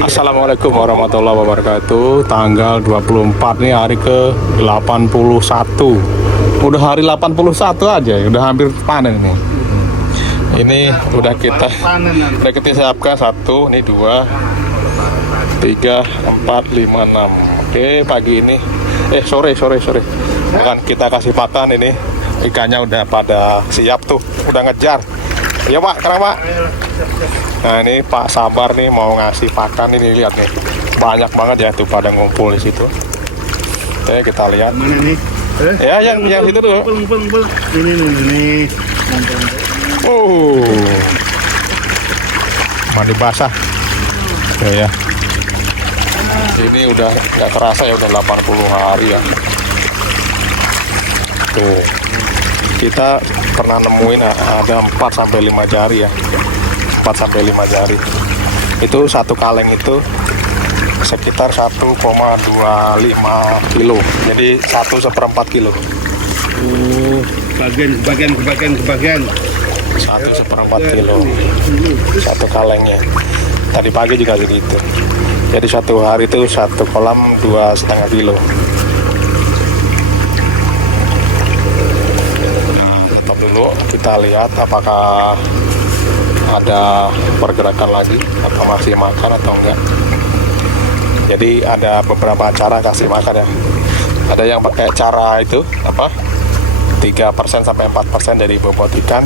Assalamualaikum warahmatullahi wabarakatuh. Tanggal 24 nih, hari ke 81. Udah hari 81 aja ya, udah hampir panen nih. Ini udah kita siapkan 1, ini 2, 3, 4, 5, 6. Oke, pagi ini sore akan kita kasih pakan. Ini ikannya udah pada siap tuh, udah ngejar. Ya Pak, kenapa Pak? Nah ini Pak Sabar nih mau ngasih pakan. Ini lihat nih, banyak banget ya tuh pada ngumpul di situ. Oke, kita lihat. Mana nih? Ya yang situ dulu. Ngumpul. Ini. Mandi basah. Ya. Ini udah nggak kerasa ya, udah 80 hari ya. Tuh. Kita pernah nemuin ada 4-5 jari ya. 4-5 jari. Itu satu kaleng itu sekitar 1,25 kilo. Jadi 1/4 kilo. Kebagian. 1/4 kilo. Satu kalengnya. Tadi pagi juga segitu. Jadi satu hari itu satu kolam 2,5 kilo. Dulu kita lihat apakah ada pergerakan lagi atau masih makan atau enggak. Jadi ada beberapa cara kasih makan ya. Ada yang pakai cara itu 3% sampai 4% dari bobot ikan.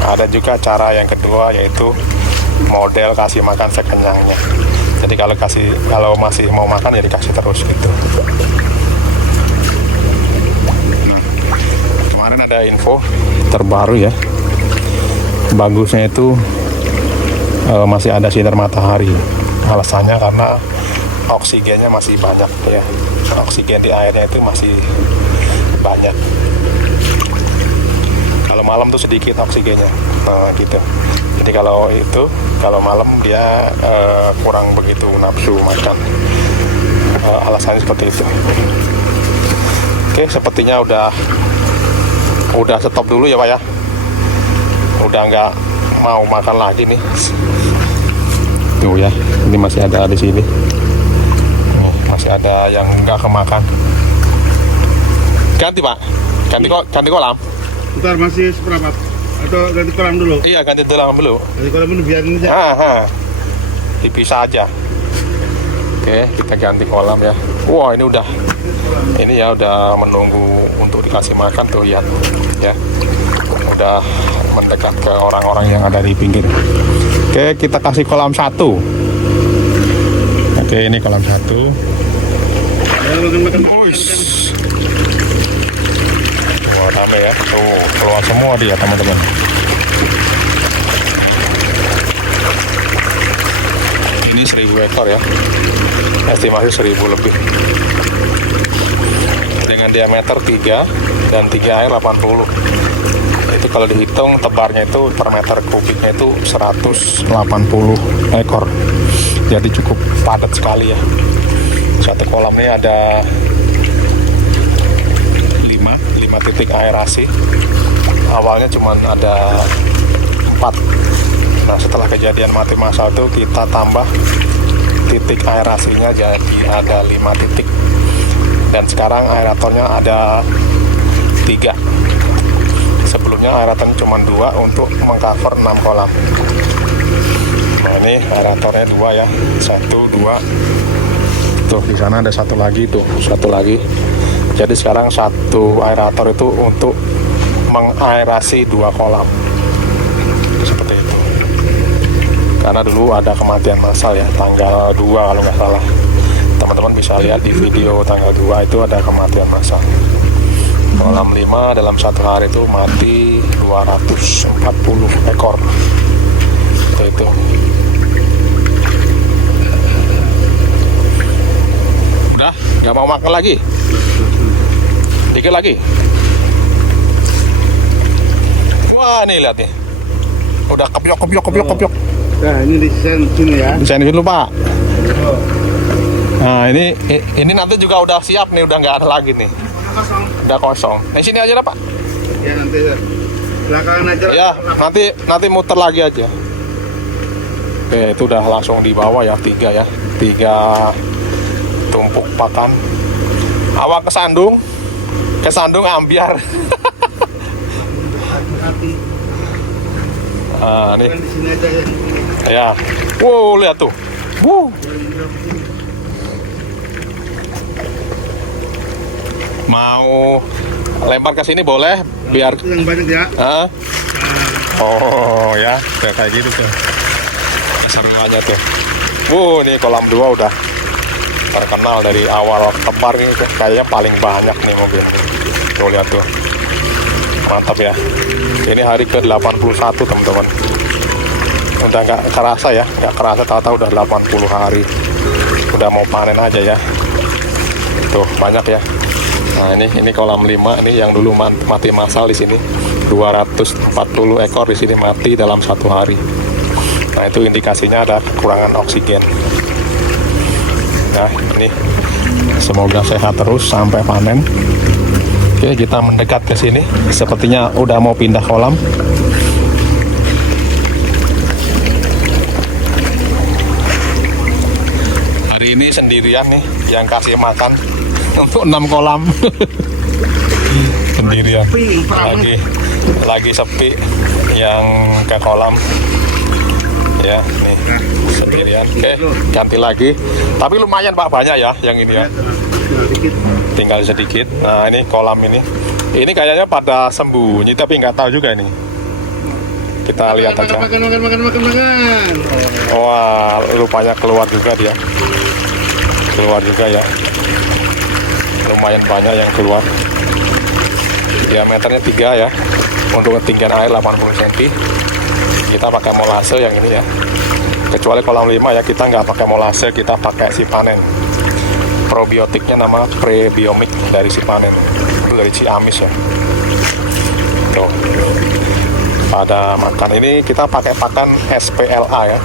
Ada juga cara yang kedua, yaitu model kasih makan sekenyangnya. Jadi kalau masih mau makan ya dikasih terus gitu. Kemarin ada info terbaru ya, bagusnya itu masih ada sinar matahari. Alasannya karena oksigennya masih banyak ya, oksigen di airnya itu masih banyak. Kalau malam tuh sedikit oksigennya, gitu. Jadi kalau malam dia kurang begitu nafsu makan. Alasannya seperti itu. Oke, sepertinya udah stop dulu ya Pak ya. Udah nggak mau makan lagi nih. Tuh ya, ini masih ada di sini. Masih ada yang nggak kemakan. Ganti Pak, ganti kolam. Ntar masih seperempat atau ganti kolam dulu? Iya, ganti kolam dulu. Ganti kolam dulu biarin aja. Dipisah aja. Oke, kita ganti kolam ya. Wah, ini udah menunggu untuk dikasih makan tuh, lihat ya. Udah mendekat ke orang-orang yang ada di pinggir. Oke, kita kasih kolam 1. Oke, ini kolam 1. Wah, rame ya. Tuh, keluar semua dia teman-teman. Ini 1000 ekor ya. Estimasi 1000 lebih. Dengan diameter 3 dan 3 air 80. Itu kalau dihitung tebarnya itu per meter kubiknya itu 180 ekor. Jadi cukup padat sekali ya. Satu kolam ini ada 5 titik aerasi. Awalnya cuma ada 4. Nah, setelah kejadian mati massal itu kita tambah titik aerasinya jadi ada 5 titik. Dan sekarang aeratornya ada 3. Sebelumnya aeratornya cuma 2 untuk mengcover 6 kolam. Nah, ini aeratornya 2 ya. 1, 2. Tuh, di sana ada satu lagi tuh, satu lagi. Jadi sekarang satu aerator itu untuk mengaerasi 2 kolam. Seperti itu. Karena dulu ada kematian massal ya, tanggal 2 kalau nggak salah. Teman-teman bisa lihat di video tanggal 2 itu ada kematian massal. Kolam 5 dalam satu hari itu mati 240 ekor. Itu. Udah, nggak mau makan lagi. Dikit lagi. Wah, nih lihat nih. Udah kepiok. Nah, ini di sini ya. Desain dulu Pak. Nah, ini nanti juga udah siap nih, udah nggak ada lagi nih. Udah kosong. Nah, sini aja lah Pak. Ya nanti belakangan aja. Ya, nanti muter lagi aja. Oke, itu udah langsung di bawah ya, 3 ya, 3 tumpuk pakan. Awak kesandung ambiar. Hati-hati. Nih, Kan di sini aja ya. ya. Wow, lihat tuh. Mau lempar ke sini boleh, biar. Itu yang banyak ya. Hah? Nah, Oh ya, kayak gitu tuh. Seru aja tuh. Ini kolam 2 udah terkenal dari awal tepar ini, kayaknya paling banyak nih mungkin. Tuh lihat tuh. Mantap ya. Ini hari ke-81 teman-teman. Udah nggak kerasa ya, nggak kerasa tahu-tahu udah 80 hari. Udah mau panen aja ya. Tuh banyak ya. Nah ini kolam 5 ini yang dulu mati massal di sini. 240 ekor di sini mati dalam 1 hari. Nah itu indikasinya ada kekurangan oksigen. Nah ini semoga sehat terus sampai panen. Oke, kita mendekat ke sini. Sepertinya udah mau pindah kolam. Hari ini sendirian nih yang kasih makan untuk 6 kolam. Sendirian. Lagi sepi yang ke kolam. Ya, nih sendirian. Oke, ganti lagi. Tapi lumayan Pak, banyak ya yang ini ya. Tinggal sedikit. Nah, ini kolam ini. Ini kayaknya pada sembunyi tapi nggak tahu juga ini. Kita lihat aja. Makan. Wah, rupanya keluar juga dia. Keluar juga ya. Lumayan banyak yang keluar. Diameternya 3 ya. Untuk ketinggian air 80 cm. Kita pakai molase yang ini ya. Kecuali kolam 5 ya, kita nggak pakai molase, kita pakai sipanen. Probiotiknya nama Prebiomic dari sipanen. Itu dari Ciamis ya. Tuh. Pada makan ini kita pakai pakan SPLA ya.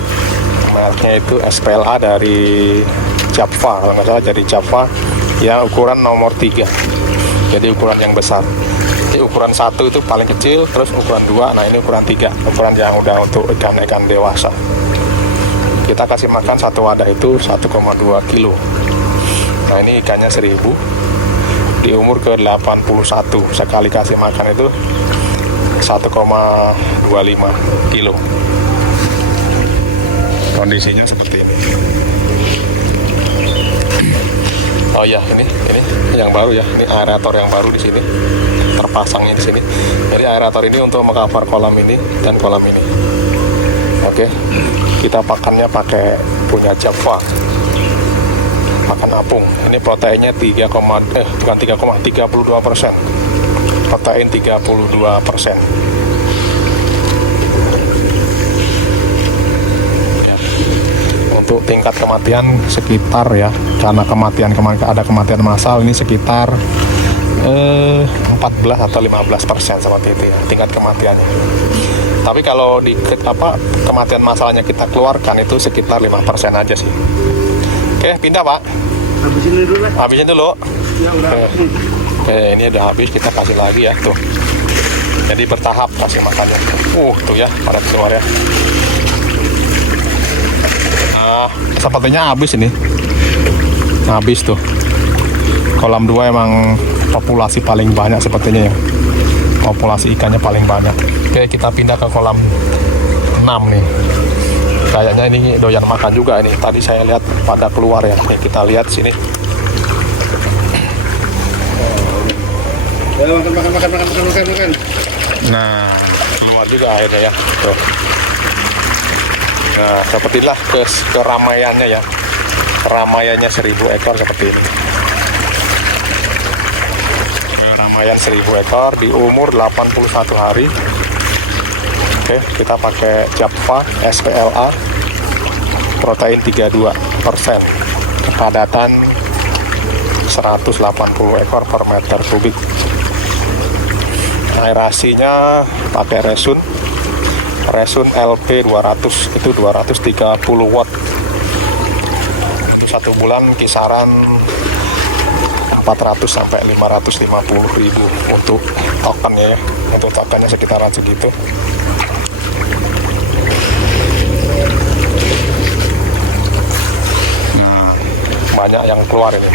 Mereknya itu SPLA dari Java, kalau nggak salah jadi Java yang ukuran nomor 3. Jadi ukuran yang besar. Ini ukuran 1 itu paling kecil, terus ukuran 2, nah ini ukuran 3, ukuran yang udah untuk ikan-ikan dewasa. Kita kasih makan satu wadah itu 1,2 kilo. Nah ini ikannya 1000 di umur ke-81, sekali kasih makan itu 1,25 kilo. Kondisinya seperti ini. Oh ya, ini yang baru ya, ini aerator yang baru di sini. Terpasangnya di sini. Jadi aerator ini untuk mengcover kolam ini dan kolam ini. Oke. Kita pakannya pakai punya Java. Pakan apung. Ini proteinnya 32%. Protein 32%. Ya. Untuk tingkat kematian sekitar ya, karena kemarin ada kematian massal ini sekitar 14 atau 15% seperti itu ya tingkat kematiannya. Tapi kalau kematian masalahnya kita keluarkan itu sekitar 5% aja sih. Oke, pindah Pak. Habisin dulu. Ya udah. Oke, ini udah habis, kita kasih lagi ya tuh. Jadi bertahap kasih makannya. Tuh ya pada keluar ya. Nah, sepertinya habis ini. Habis tuh. Kolam 2 emang populasi paling banyak sepertinya ya. Populasi ikannya paling banyak. Oke, kita pindah ke kolam 6 nih. Kayaknya ini doyan makan juga ini. Tadi saya lihat pada keluar ya. Nih, kita lihat sini. Ya, makan. Nah, keluar juga airnya ya. Tuh. Nah, sepertilah keramaiannya ya. Keramaiannya 1000 ekor seperti ini. Keramaian 1000 ekor di umur 81 hari. Oke, kita pakai Java SPLA. Protein 32%. Kepadatan 180 ekor per meter kubik. Aerasinya pakai resun LP 200, itu 230 watt. Untuk 1 bulan kisaran 400 sampai 550 ribu untuk tokennya ya. Untuk tokennya sekitaran segitu. banyak yang keluar ini.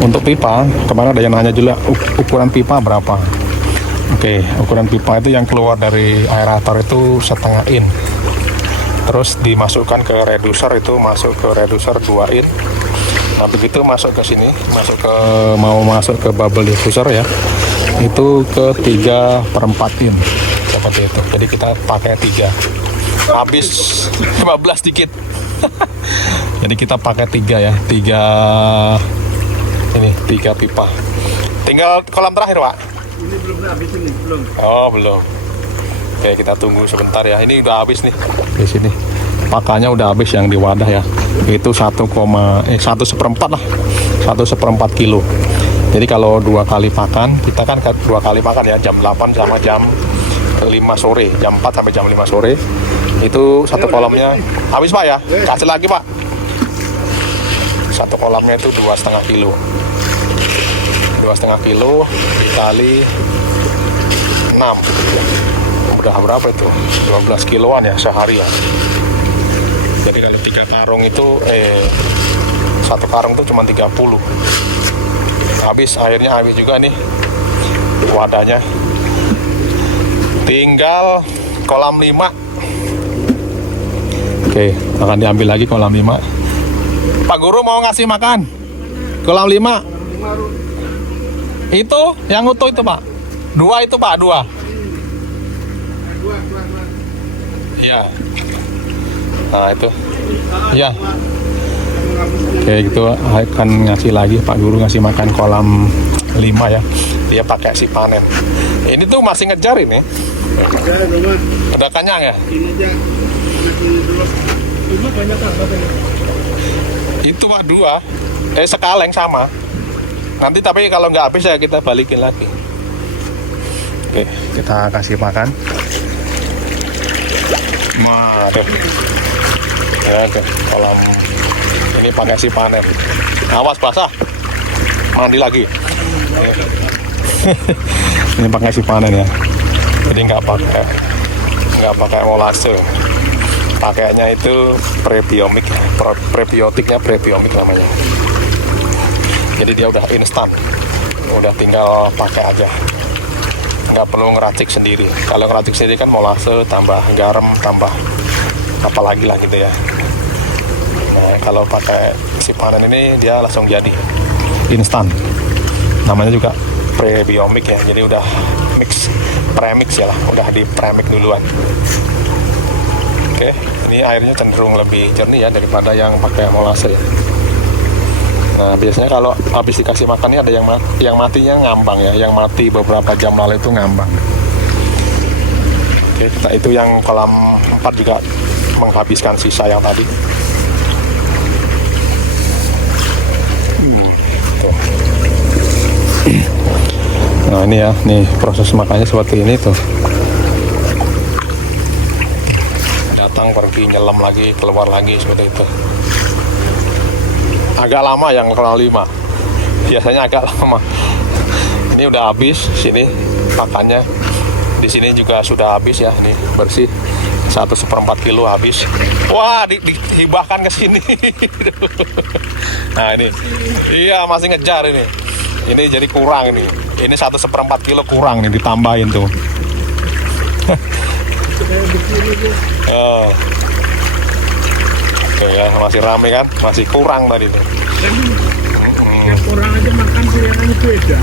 Untuk pipa, kemarin ada yang nanya juga ukuran pipa berapa. Oke, ukuran pipa itu yang keluar dari aerator itu 1/2 in. Terus dimasukkan ke reducer, itu masuk ke reducer 2 in. Nah begitu masuk ke sini, masuk ke bubble diffuser ya, itu ke 3/4 in seperti itu. Jadi kita pakai 3, habis 15 dikit. Jadi kita pakai 3 ya, 3 pipa. Tinggal kolam terakhir, Pak. Ini belum habis ini, belum. Oh belum. Oke, kita tunggu sebentar ya. Ini udah habis nih di sini. Pakannya udah habis yang di wadah ya. Itu 1/4 lah. 1/4 kilo. Jadi kalau 2 kali pakan, kita kan 2 kali pakan ya, jam 8 sama jam 5 sore, jam 4 sampai jam 5 sore. Itu satu kolamnya habis, Pak ya. Kasih lagi, Pak. Satu kolamnya itu 2,5 kilo. 2,5 kilo dikali 6, udah berapa itu? 12 kiloan ya sehari ya. Jadi kalau 3 karung itu satu karung itu cuma 30. Habis airnya, habis juga nih wadahnya. Tinggal kolam 5. Oke, akan diambil lagi kolam 5. Pak Guru mau ngasih makan kolam 5. Itu yang utuh itu, Pak. 2 itu, Pak, 2. Iya. Nah, itu. Iya. Oke, gitu akan ngasih lagi, Pak Guru ngasih makan kolam 5 ya. Dia pakai si panen. Ini tuh masih ngejar ini. Udah kenyang ya? Ini aja. Ini dulu. Cuma banyak apa tadi? Itu, Pak, 2. Sekaleng sama. Nanti tapi kalau nggak habis ya kita balikin lagi. Oke, kita kasih makan. Aduh. Ya, oke. Kolam ini pakai si panen. Awas basah. Mandi lagi. Ini pakai si panen ya. Jadi nggak pakai molase. Pakainya itu prebiotiknya prebiomik namanya. Jadi dia udah instan, udah tinggal pakai aja, nggak perlu ngeracik sendiri. Kalau ngeracik sendiri kan molase tambah garam tambah apa lagi lah gitu ya. Nah, kalau pakai si panen ini dia langsung jadi instan. Namanya juga prebiomik ya. Jadi udah premix ya lah, udah di premix duluan. Oke, ini airnya cenderung lebih jernih ya daripada yang pakai molase ya. Nah, biasanya kalau habis dikasih makannya ada yang matinya ngambang ya, yang mati beberapa jam lalu itu ngambang. Oke, itu yang kolam 4 juga menghabiskan sisa yang tadi. Nah ini ya, nih proses makannya seperti ini tuh. Datang pergi nyelam lagi, keluar lagi seperti itu. Agak lama yang kolam 5. Biasanya agak lama. Ini udah habis sini makannya. Di sini juga sudah habis ya, nih bersih. 1/4 kilo habis. Wah, dihibahkan ke sini. Nah ini, iya masih ngejar ini. Ini jadi kurang ini. Ini 1/4 kilo kurang nih, ditambahin tuh. Tuh ya, masih rame kan, masih kurang tadi tuh. Orang aja makan pilihannya beda.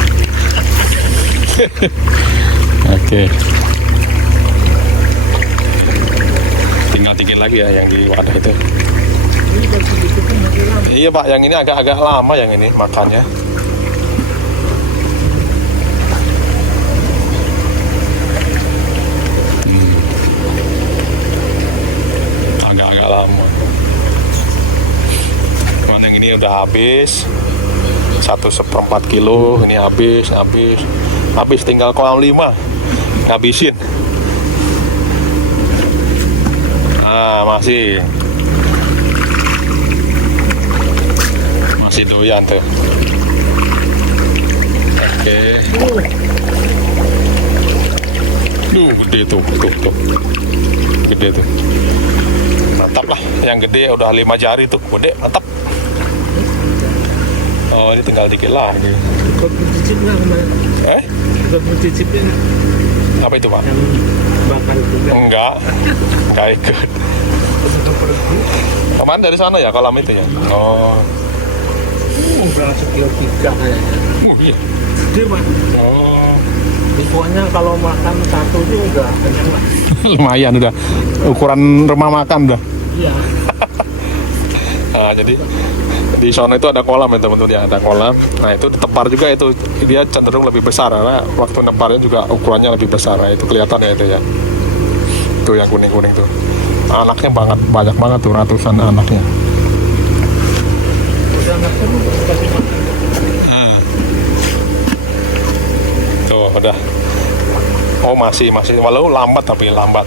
Oke. Tinggal dikit lagi ya yang di wadah itu. Iya Pak, yang ini agak lama yang ini makannya. Agak lama. Cuman yang ini udah habis. 1/4 kilo ini habis tinggal kolam 5 ngabisin. Nah masih doyan tuh. Oke. Gede tuh gede tuh, mantap lah ya. yang gede udah 5 jari tuh, gede, mantap. Oh, ini tinggal dikit lagi. Ikut mencicip nggak kemarin? Ikut mencicipnya nggak? Apa itu, Pak? Yang bakar itu nggak? Enggak ikut. Kemarin dari sana ya kolam itu ya? Oh. Udah sekilo 3 kayaknya. Iya. Gede Pak. Oh. Pokoknya kalau makan satu itu udah kenyang lah. Lumayan udah. Ukuran rumah makan udah. Iya. Nah, jadi di sana itu ada kolam ya teman-teman, ya ada kolam. Nah itu tepar juga, itu dia cenderung lebih besar karena waktu neparnya juga ukurannya lebih besar. Nah, itu kelihatan ya itu ya. Tuh yang kuning-kuning tuh. Anaknya banyak banget tuh, ratusan anaknya. Udah nggak seru kasih makan. Tuh udah. Oh masih walau lambat tapi lambat.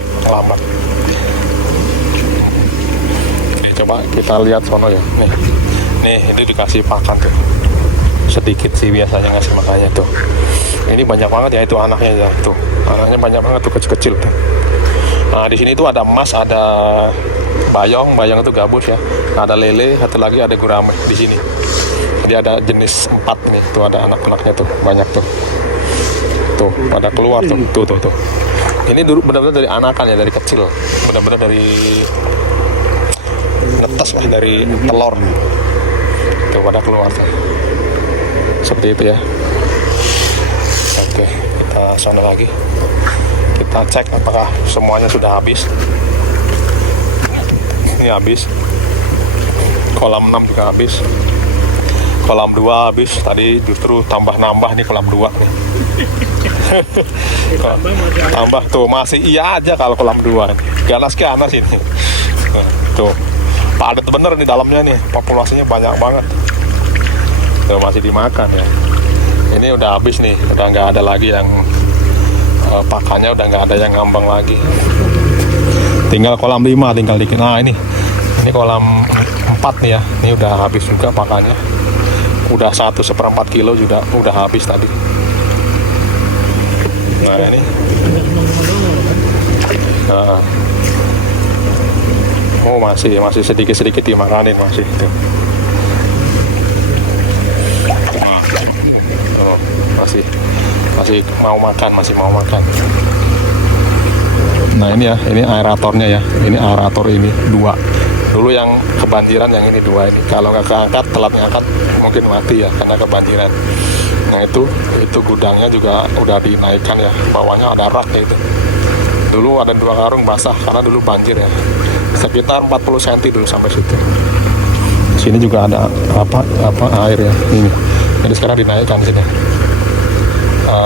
Coba kita lihat sono ya. Nih ini dikasih pakan tuh. Sedikit sih biasanya ngasih makannya tuh. Ini banyak banget ya itu anaknya ya tuh. Anaknya banyak banget tuh, kecil-kecil tuh. Nah di sini tuh ada emas, ada bayong itu gabus ya. Ada lele, satu lagi ada gurame di sini. Jadi ada jenis 4 nih. Tuh ada anak-anaknya tuh, banyak tuh. Tuh pada keluar tuh. Tuh. Ini dulu benar-benar dari anakan ya, dari kecil. Benar-benar dari netes lah, dari telur. Tuh pada keluar tuh. Seperti itu ya. Oke, kita sana lagi. Kita cek apakah semuanya sudah habis. Ini habis. Kolam 6 juga habis. Kolam 2 habis. Tadi justru tambah-nambah nih kolam 2 nih. Tambah tuh, masih iya aja kalau kolam 2. Ganas ini. Tuh. Padat bener di dalamnya nih. Populasinya banyak banget. Tuh masih dimakan ya. Ini udah habis nih. Udah nggak ada lagi yang pakannya, udah nggak ada yang ngambang lagi. Tinggal kolam 5, tinggal dikit. Nah ini kolam 4 nih ya. Ini udah habis juga pakannya. Udah 1/4 kilo juga udah habis tadi. Nah ini. Oh masih sedikit dimakanin masih. Oh, masih mau makan. Nah ini ya, ini aeratornya ya. Ini aerator ini 2. Dulu yang kebanjiran, yang ini 2 ini. Kalau nggak keangkat, telat ngangkat mungkin mati ya karena kebanjiran. Nah itu gudangnya juga udah dinaikkan ya. Bawahnya ada raknya itu. Dulu ada 2 karung basah karena dulu banjir ya. Sekitar 40 cm dulu sampai situ. Sini juga ada apa air ya. Ini. Jadi sekarang dinaikkan sini.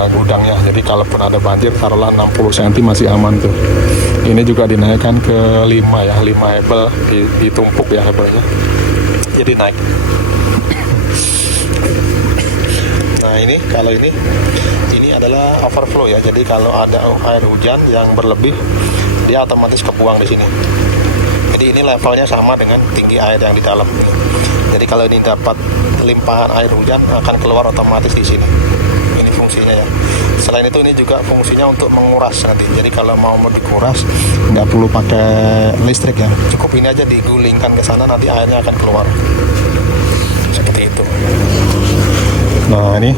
Gudangnya, jadi kalaupun ada banjir taruhlah 60 cm masih aman tuh. Ini juga dinaikkan ke 5 ya, 5 hebel, ditumpuk ya hebelnya, jadi naik. Nah ini kalau ini adalah overflow ya, jadi kalau ada air hujan yang berlebih dia otomatis kebuang di sini. Jadi ini levelnya sama dengan tinggi air yang di dalam. Jadi kalau ini dapat limpahan air hujan akan keluar otomatis di sini. Ini fungsinya ya. Selain itu ini juga fungsinya untuk menguras nanti. Jadi kalau mau dikuras nggak perlu pakai listrik ya. Cukup ini aja digulingkan ke sana, nanti airnya akan keluar. Seperti itu. Nah ini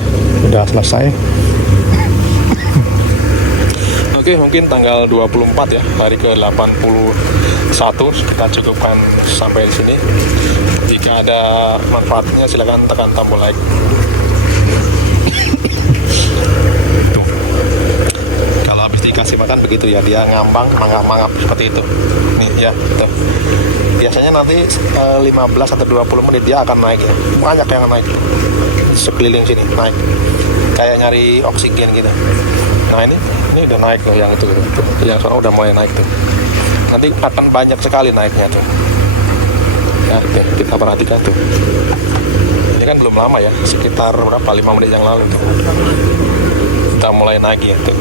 udah selesai. Oke, mungkin tanggal 24 ya, hari ke-81 kita cukupkan sampai di sini. Jika ada manfaatnya silakan tekan tombol like. Tuh. Kalau habis dikasih makan begitu ya, dia ngambang, mangap seperti itu. Nih ya, tuh. Biasanya nanti 15 atau 20 menit dia akan naik ya. Banyak yang naik. Sekeliling sini naik. Kayak nyari oksigen gitu. Nah ini udah naik tuh, yang itu tuh. Yang sana udah mulai naik tuh. Nanti akan banyak sekali naiknya tuh. Ya, oke, kita perhatikan tuh. Ini kan belum lama ya, sekitar berapa 5 menit yang lalu tuh. Kita mulai naik ya tuh.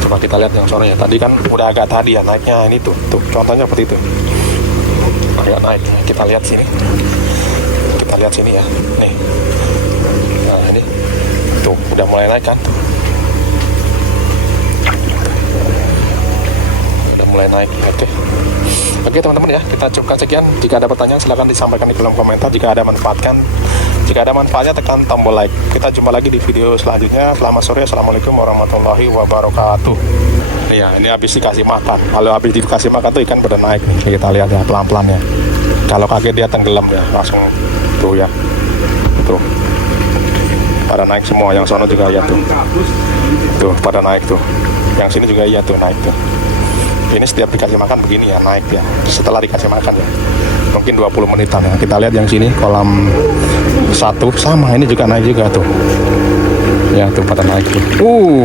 Coba kita lihat yang sore ya. Tadi kan udah agak tadi ya naiknya, ini tuh contohnya seperti itu. Agak naik. Kita lihat sini. Kita lihat sini ya. Nih. Nah, ini tuh udah mulai naik kan. udah mulai naik. Oke teman-teman ya, kita cukupkan sekian. Jika ada pertanyaan silahkan disampaikan di kolom komentar. Jika ada manfaatnya tekan tombol like. Kita jumpa lagi di video selanjutnya. Selamat sore, assalamualaikum warahmatullahi wabarakatuh. Iya, ini habis dikasih makan. Kalau habis dikasih makan tuh ikan pada naik nih. Kita lihat ya pelan-pelan ya. Kalau kaget dia tenggelam ya, langsung tuh ya. Tuh. Pada naik semua, yang sono juga ya tuh. Tuh, pada naik tuh. Yang sini juga iya tuh naik tuh. Ini setiap dikasih makan begini ya, naik ya. Setelah dikasih makan ya. Mungkin 20 menitan ya. Kita lihat yang sini kolam 1 sama, ini juga naik juga tuh. Ya tuh pada naik tuh.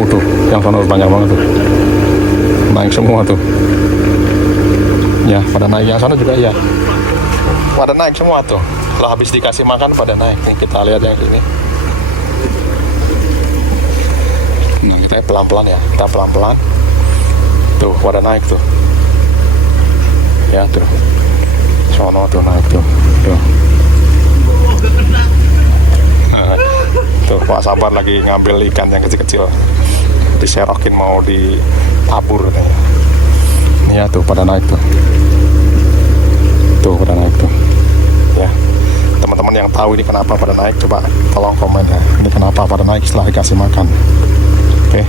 Tuh, yang sono banyak banget tuh. Naik semua tuh. Ya, pada naik yang sono juga ya. Pada naik semua tuh. Kalau habis dikasih makan pada naik nih. Kita lihat yang sini. Nah, kita pelan-pelan ya. Kita pelan-pelan. Tuh, pada naik tuh. Ya tuh. Sono tuh naik tuh. Tuh. Tuh, Pak Sabar lagi ngambil ikan yang kecil-kecil. Diserokin mau ditabur katanya. Ini ya tuh pada naik tuh. Tuh pada naik tuh. Ya. Teman-teman yang tahu ini kenapa pada naik coba tolong komen ya. Ini kenapa pada naik setelah dikasih makan. Oke.